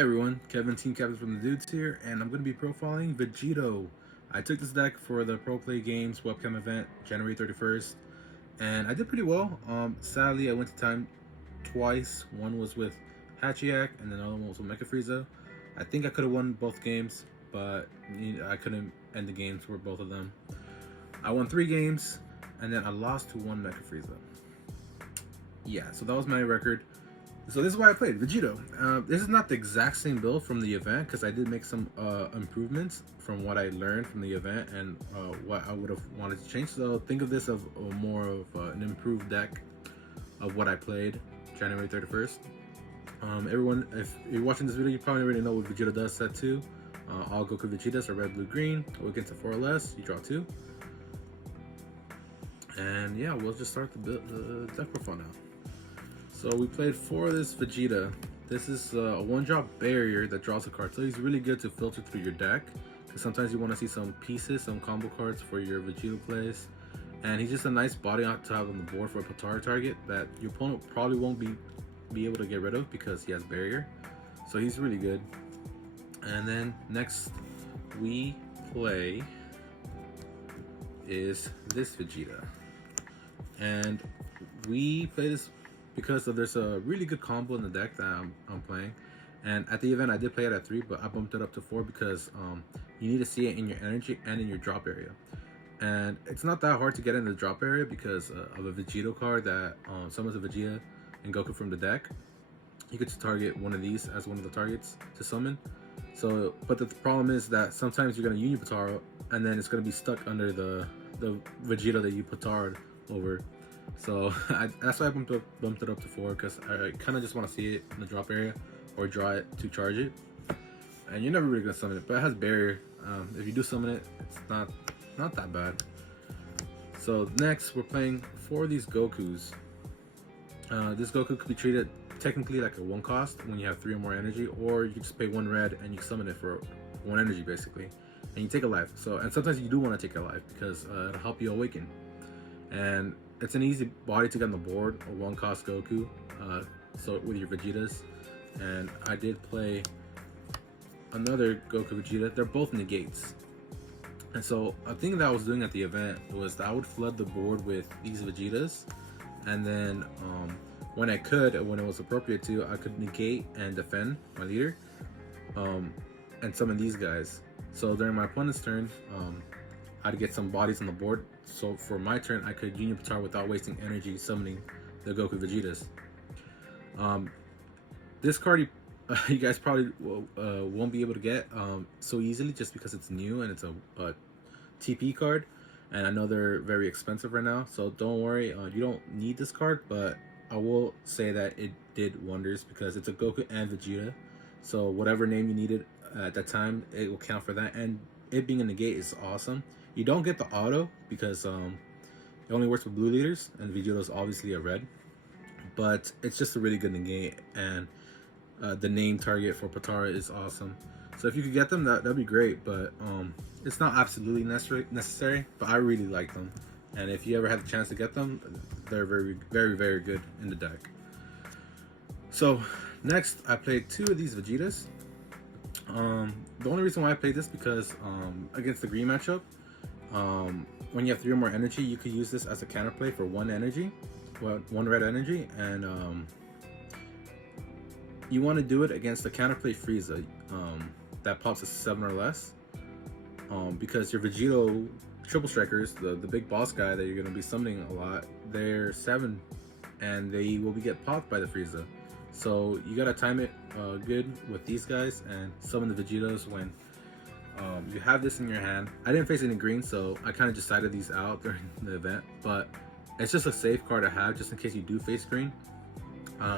Hey everyone, Kevin Team Captain from the Doods here, and I'm going to be profiling Vegito. I took this deck for the Pro Play Games webcam event January 31st, and I did pretty well. Sadly, I went to time twice. One was with Hachiak, and then another one was with Mecha Frieza. I think I could have won both games, but I couldn't end the games for both of them. I won 3 games, and then I lost to one Mecha Frieza. Yeah, so that was my record. So this is why I played Vegito. This is not the exact same build from the event because I did make some improvements from what I learned from the event and what I would have wanted to change. So think of this as more of an improved deck of what I played January 31st. Everyone, if you're watching this video, you probably already know what Vegito does. Set 2. All Goku Vegetas are red, blue, green. Against a 4 or less, you draw 2. And yeah, we'll just start the deck profile now. So we played for this Vegeta. This is a one-drop barrier that draws a card. So he's really good to filter through your deck because sometimes you want to see some pieces, some combo cards for your Vegeta plays. And he's just a nice body on top on the board for a Potara target that your opponent probably won't be able to get rid of because he has barrier. So he's really good. And then next we play is this Vegeta. And we play this because there's a really good combo in the deck that I'm playing, and at the event I did play it at 3, but I bumped it up to 4 because you need to see it in your energy and in your drop area, and it's not that hard to get in the drop area because of a Vegito card that summons a Vegeta and Goku from the deck. You could target one of these as one of the targets to summon. So, but the problem is that sometimes you're gonna Union Potara and then it's gonna be stuck under the Vegeta that you Potara over. So that's why I bumped it up to 4 because I kind of just want to see it in the drop area or draw it to charge it. And you're never really gonna summon it, but it has barrier. If you do summon it, it's not that bad. So next we're playing for these Gokus. This Goku could be treated technically like a 1 cost when you have 3 or more energy, or you just pay 1 red and you summon it for 1 energy basically, and you take a life. So, and sometimes you do want to take a life because it'll help you awaken. And it's an easy body to get on the board, a 1 cost Goku, so with your Vegetas. And I did play another Goku Vegeta. They're both negates. And so a thing that I was doing at the event was that I would flood the board with these Vegetas, and then when I could, when it was appropriate to, I could negate and defend my leader, and summon these guys. So during my opponent's turn, I'd get some bodies on the board, so for my turn I could Union Potara without wasting energy summoning the Goku Vegetas. This card you guys probably won't be able to get so easily just because it's new and it's a TP card, and I know they're very expensive right now, so don't worry, you don't need this card, but I will say that it did wonders because it's a Goku and Vegeta, so whatever name you needed at that time, it will count for that, and it being a negate is awesome. You don't get the auto because it only works with blue leaders, and Vegito is obviously a red, but it's just a really good negate, and the name target for Potara is awesome. So if you could get them, that'd be great, but it's not absolutely necessary, but I really like them, and if you ever have the chance to get them, they're very, very, very good in the deck. So next I played 2 of these Vegetas. The only reason why I played this because against the green matchup, when you have 3 or more energy, you could use this as a counterplay for 1 energy, 1 red energy, and you want to do it against the counterplay Frieza that pops a 7 or less, because your Vegito triple strikers, the big boss guy that you're going to be summoning a lot, they're 7 and they will get popped by the Frieza. So you gotta time it good with these guys and summon the Vegetos when you have this in your hand. I didn't face any green, so I kind of just sided these out during the event, but it's just a safe card to have just in case you do face green.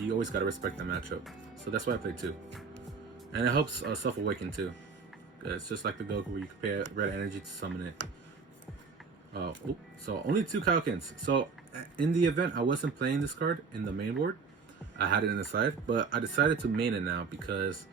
You always gotta respect the matchup, so that's why I played 2. And it helps self-awaken too. It's just like the Goku where you can pay red energy to summon it. So only 2 Kaokens. So in the event, I wasn't playing this card in the main board. I had it in the side, but I decided to main it now because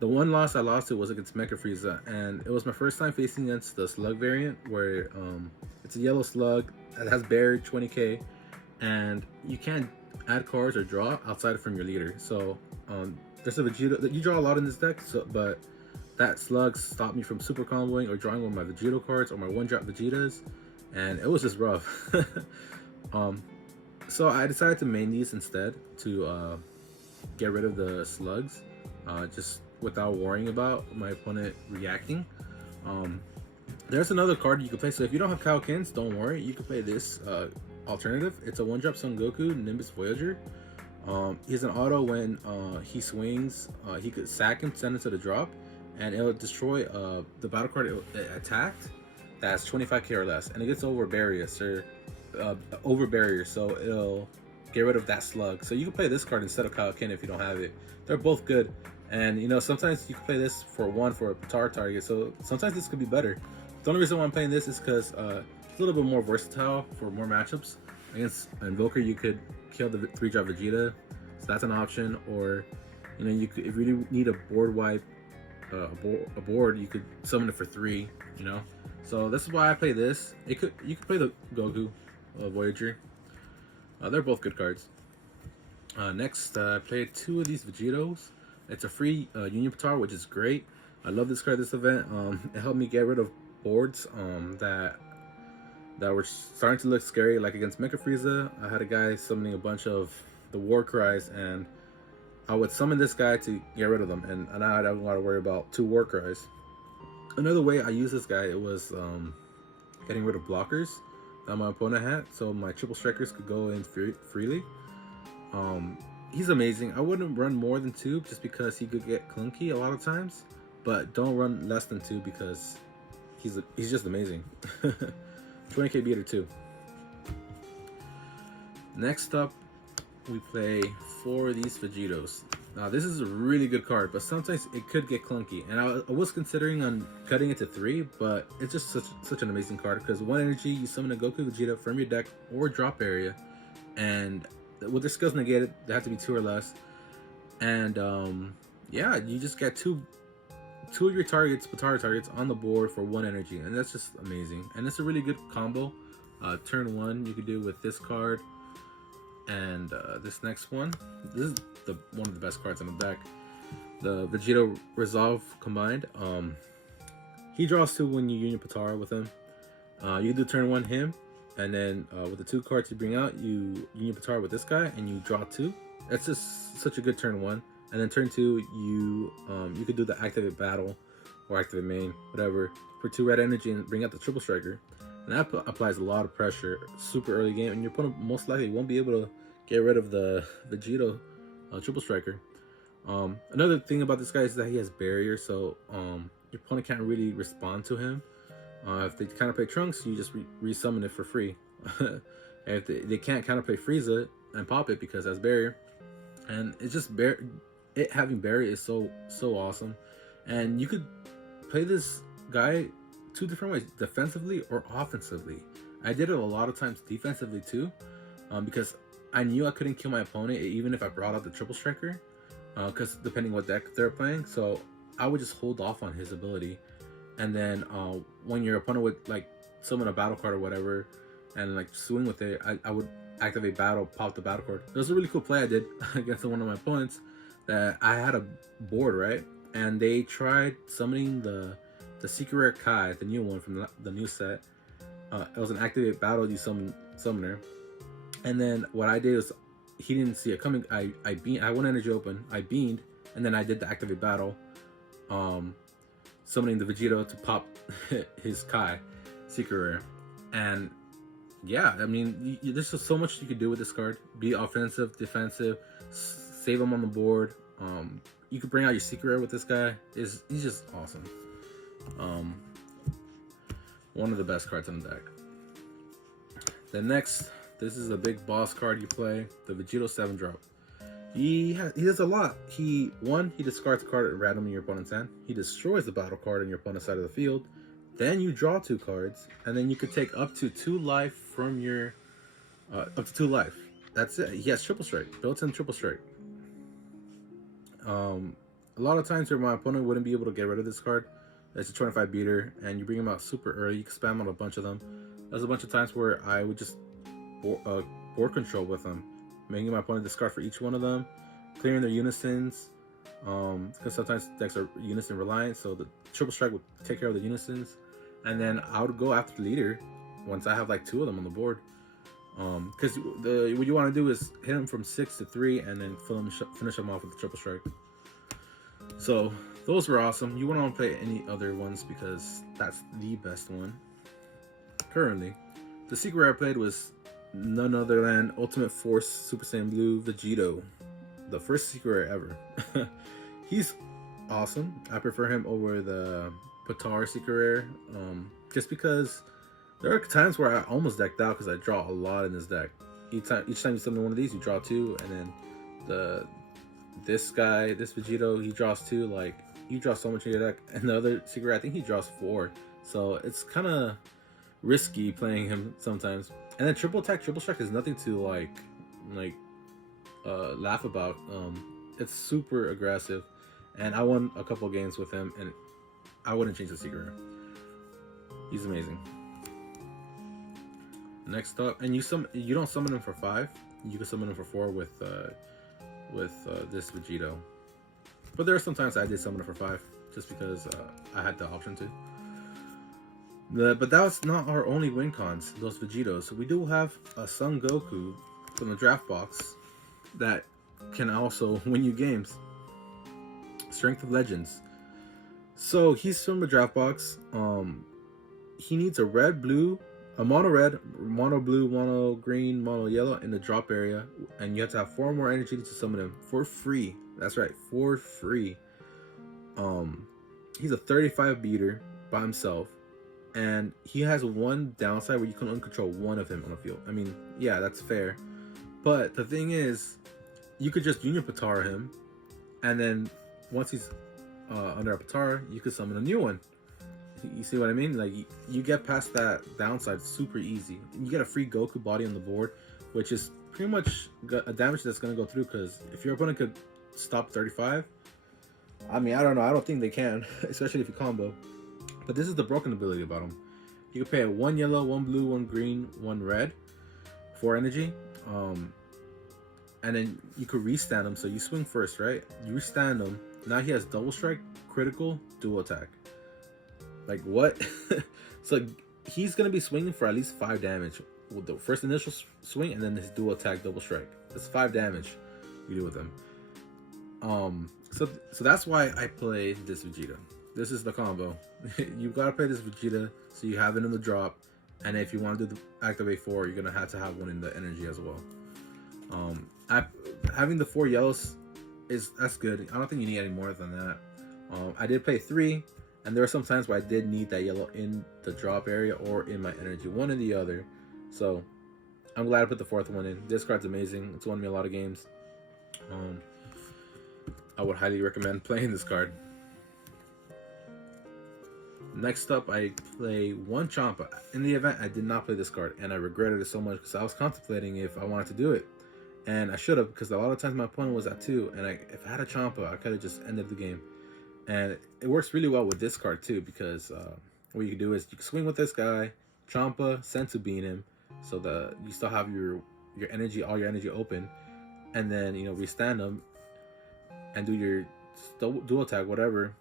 the 1 loss I lost it was against Mecha Frieza, and it was my first time facing against the Slug variant where it's a yellow Slug that has barrier 20k, and you can't add cards or draw outside from your leader. So There's a Vegito that you draw a lot in this deck, so but that slug stopped me from super comboing or drawing one of my Vegito cards or my one drop Vegetas, and it was just rough. um, so I decided to main these instead to get rid of the slugs, just without worrying about my opponent reacting. Um, there's another card you can play. So if you don't have Kaokins, don't worry. You can play this alternative. It's a one-drop Son Goku Nimbus Voyager. He's an auto when he swings. He could sack him, send him to the drop, and it'll destroy the battle card it attacked that's 25k or less, and it gets over barriers or over barriers, so it'll get rid of that slug. So you can play this card instead of Kaioken if you don't have it. They're both good, and you know sometimes you can play this for one for a Patar target. So sometimes this could be better. The only reason why I'm playing this is because it's a little bit more versatile for more matchups. Against Invoker, you could kill the 3-drop Vegeta, so that's an option. Or you know, you could, if you need a board wipe, a board, you could summon it for 3. You know, so this is why I play this. You could play the Goku Voyager. They're both good cards. Next, I played 2 of these Vegitos. It's a free Union Patar, which is great. I love this card this event. It helped me get rid of boards that were starting to look scary, like against Mecha Frieza. I had a guy summoning a bunch of the War Cries, and I would summon this guy to get rid of them, and now I don't got to worry about 2 War Cries. Another way I used this guy, it was getting rid of blockers that my opponent had, so my triple strikers could go in freely. He's amazing. I wouldn't run more than 2 just because he could get clunky a lot of times, but don't run less than 2 because he's just amazing. 20k beater too. Next up, we play 4 of these Vegitos. Now this is a really good card, but sometimes it could get clunky, and I was considering on cutting it to 3, but it's just such an amazing card because 1 energy, you summon a Goku Vegeta from your deck or drop area, and with their skills negated, they have to be 2 or less, and yeah, you just get two of your targets, Patara targets, on the board for 1 energy, and that's just amazing. And it's a really good combo. Turn 1 you could do with this card and this next one. This is one of the best cards on the deck. The Vegito Resolve combined. He draws 2 when you Union Patara with him. You do turn 1 him, and then with the 2 cards you bring out, you Union Patara with this guy, and you draw 2. That's just such a good turn 1. And then turn 2, you could do the activate battle or activate main, whatever, for 2 red energy and bring out the triple striker. And that applies a lot of pressure super early game, and your opponent most likely won't be able to get rid of the Vegito triple striker. Another thing about this guy is that he has barrier, so your opponent can't really respond to him. If they counterplay Trunks, you just resummon it for free. And if they can't counterplay Frieza and pop it because that's barrier, and it's just it having barrier is so awesome. And you could play this guy 2 different ways, defensively or offensively. I did it a lot of times defensively too, because I knew I couldn't kill my opponent even if I brought out the triple striker, because depending what deck they're playing. So I would just hold off on his ability, and then when your opponent would like summon a battle card or whatever and like swing with it, I would activate battle, pop the battle card. It was a really cool play I did against one of my opponents. That I had a board, right, and they tried summoning the Secret Rare Kai, the new one from the new set. It was an activate battle, you summoner, and then what I did was he didn't see it coming. I had 1 energy open, I beamed, and then I did the activate battle, summoning the Vegito to pop his Kai Secret Rare. And yeah, I mean, there's just so much you could do with this card. Be offensive, defensive, save him on the board. You could bring out your secret rare with this guy. He's just awesome. One of the best cards on the deck. Then next, this is a big boss card you play, the Vegito 7-drop. He does a lot. He discards a card at random in your opponent's hand. He destroys the battle card on your opponent's side of the field. Then you draw 2 cards, and then you could take up to 2 life from your up to 2 life. That's it. He has triple strike, built-in triple strike. A lot of times where my opponent wouldn't be able to get rid of this card, it's a 25 beater, and you bring him out super early. You can spam on a bunch of them. There's a bunch of times where I would just board control with them, making my opponent discard for each one of them, clearing their unisons, Because sometimes decks are unison reliant, so the triple strike would take care of the unisons, and then I would go after the leader once I have like 2 of them on the board. Because what you want to do is hit him from 6 to 3, and then finish him off with the triple strike. So those were awesome. You wouldn't want to play any other ones because that's the best one currently. The secret rare I played was none other than Ultimate Force Super Saiyan Blue Vegito, the first secret rare ever. He's awesome. I prefer him over the Patar secret rare, just because there are times where I almost decked out because I draw a lot in this deck. Each time you summon one of these, you draw 2, and then this guy, this Vegito, he draws 2. Like, you draw so much in your deck, and the other secret, I think he draws 4. So it's kind of risky playing him sometimes. And then triple attack, triple strike is nothing to laugh about. It's super aggressive, and I won a couple games with him, and I wouldn't change the secret. He's amazing. Next up, and you don't summon him for 5. You can summon him for 4 with this Vegito. But there are some times I did summon him for 5 just because I had the option to. But that was not our only win cons, those Vegitos. So we do have a Son Goku from the draft box that can also win you games. Strength of Legends. So he's from the draft box. He needs a mono red, mono blue, mono green, mono yellow in the drop area, and you have to have 4 more energy to summon him for free. That's right, for free. He's a 35 beater by himself, and he has one downside where you can only control 1 of him on the field. I mean, yeah, that's fair, but the thing is, you could just Junior Patara him, and then once he's under a Patara, you could summon a new one. You see what I mean? Like, you get past that downside super easy. You get a free Goku body on the board, which is pretty much a damage that's going to go through, because if your opponent could stop 35, I mean, I don't know. I don't think they can, especially if you combo. But this is the broken ability about him. You can pay 1 yellow, 1 blue, 1 green, 1 red for energy. And then you could restand him. So you swing first, right? You restand him. Now he has double strike, critical, dual attack. Like, what? So he's going to be swinging for at least 5 damage with the first initial swing, and then his dual attack, double strike. That's 5 damage you do with him. So that's why I play this Vegeta. This is the combo. You got to play this Vegeta so you have it in the drop, and if you want to do the activate 4, you're going to have one in the energy as well. Having the 4 yellows that's good. I don't think you need any more than that. I did play 3. And there are some times where I did need that yellow in the drop area or in my energy, one or the other. So I'm glad I put the 4th one in. This card's amazing. It's won me a lot of games. I would highly recommend playing this card. Next up, I play 1 Champa. In the event, I did not play this card, and I regretted it so much because I was contemplating if I wanted to do it. And I should have, because a lot of times my opponent was at 2, and if I had a Champa, I could have just ended the game. And it works really well with this card too, because what you can do is you can swing with this guy, Champa, Senzu bean him, so you still have your energy, all your energy open, and then restand him and do your dual attack, whatever,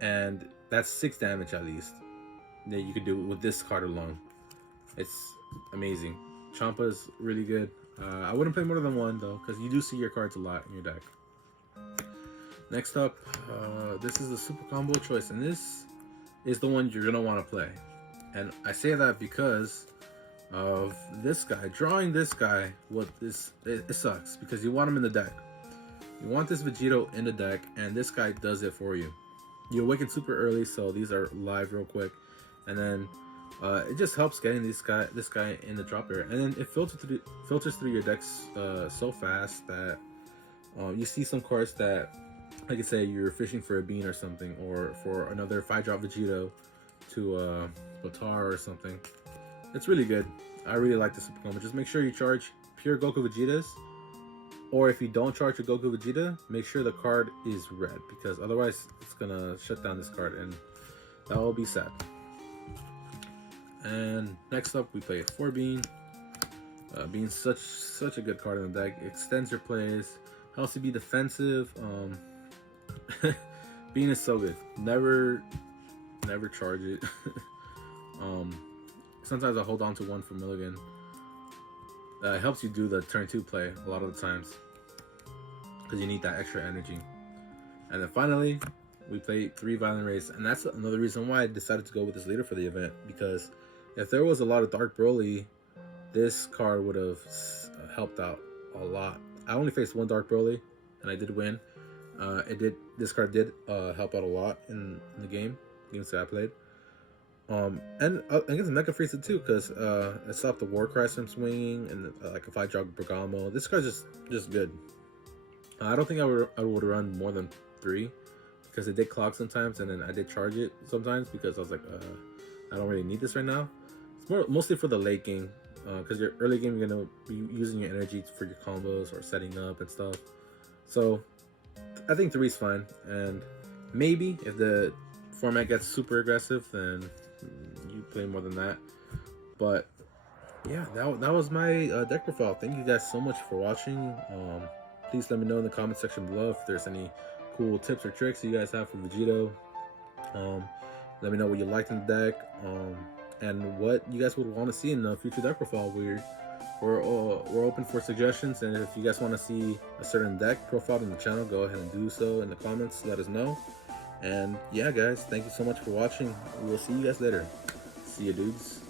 and that's 6 damage at least that you could do with this card alone. It's amazing. Champa is really good. I wouldn't play more than 1 though, because you do see your cards a lot in your deck. Next up, this is the super combo choice, and this is the one you're gonna want to play. And I say that because of this guy. Drawing this guy, it sucks, because you want him in the deck. You want this Vegito in the deck, and this guy does it for you. You awaken super early, so these are live real quick, and then it just helps getting this guy in the drop area, and then it filters through your decks so fast that you see some cards that, like I say, you're fishing for a bean or something, or for another 5-drop Vegito to Botar or something. It's really good. I really like the super combo. Just make sure you charge pure Goku Vegetas, or if you don't charge a Goku Vegeta, make sure the card is red, because otherwise it's gonna shut down this card, and that will be sad. And next up, we play a 4 Bean. Being such a good card in the deck. Extends your plays, helps you be defensive. Bean is so good. Never charge it. um, Sometimes I hold on to one for Milligan. It helps you do the turn 2 play a lot of the times because you need that extra energy. And then finally, we played 3 Violent Rays, and that's another reason why I decided to go with this leader for the event, because if there was a lot of Dark Broly, this card would have helped out a lot. I only faced 1 Dark Broly, and I did win. This card did help out a lot in the games that I played. And against Mecha Frieza too, because it stopped the War Cry from swinging, and like if I jog Bergamo, this card's just good. I don't think I would run more than 3, because it did clog sometimes, and then I did charge it sometimes because I was like, I don't really need this right now. It's mostly for the late game, because your early game you're gonna be using your energy for your combos or setting up and stuff. So I think 3 is fine, and maybe if the format gets super aggressive, then you play more than that. But yeah, that was my deck profile. Thank you guys so much for watching. Please let me know in the comment section below if there's any cool tips or tricks you guys have for Vegito. Let me know what you liked in the deck, and what you guys would want to see in the future deck profile. We're open for suggestions, and if you guys want to see a certain deck profile in the channel, go ahead and do so in the comments. Let us know. And yeah, guys, thank you so much for watching. We'll see you guys later. See you, dudes.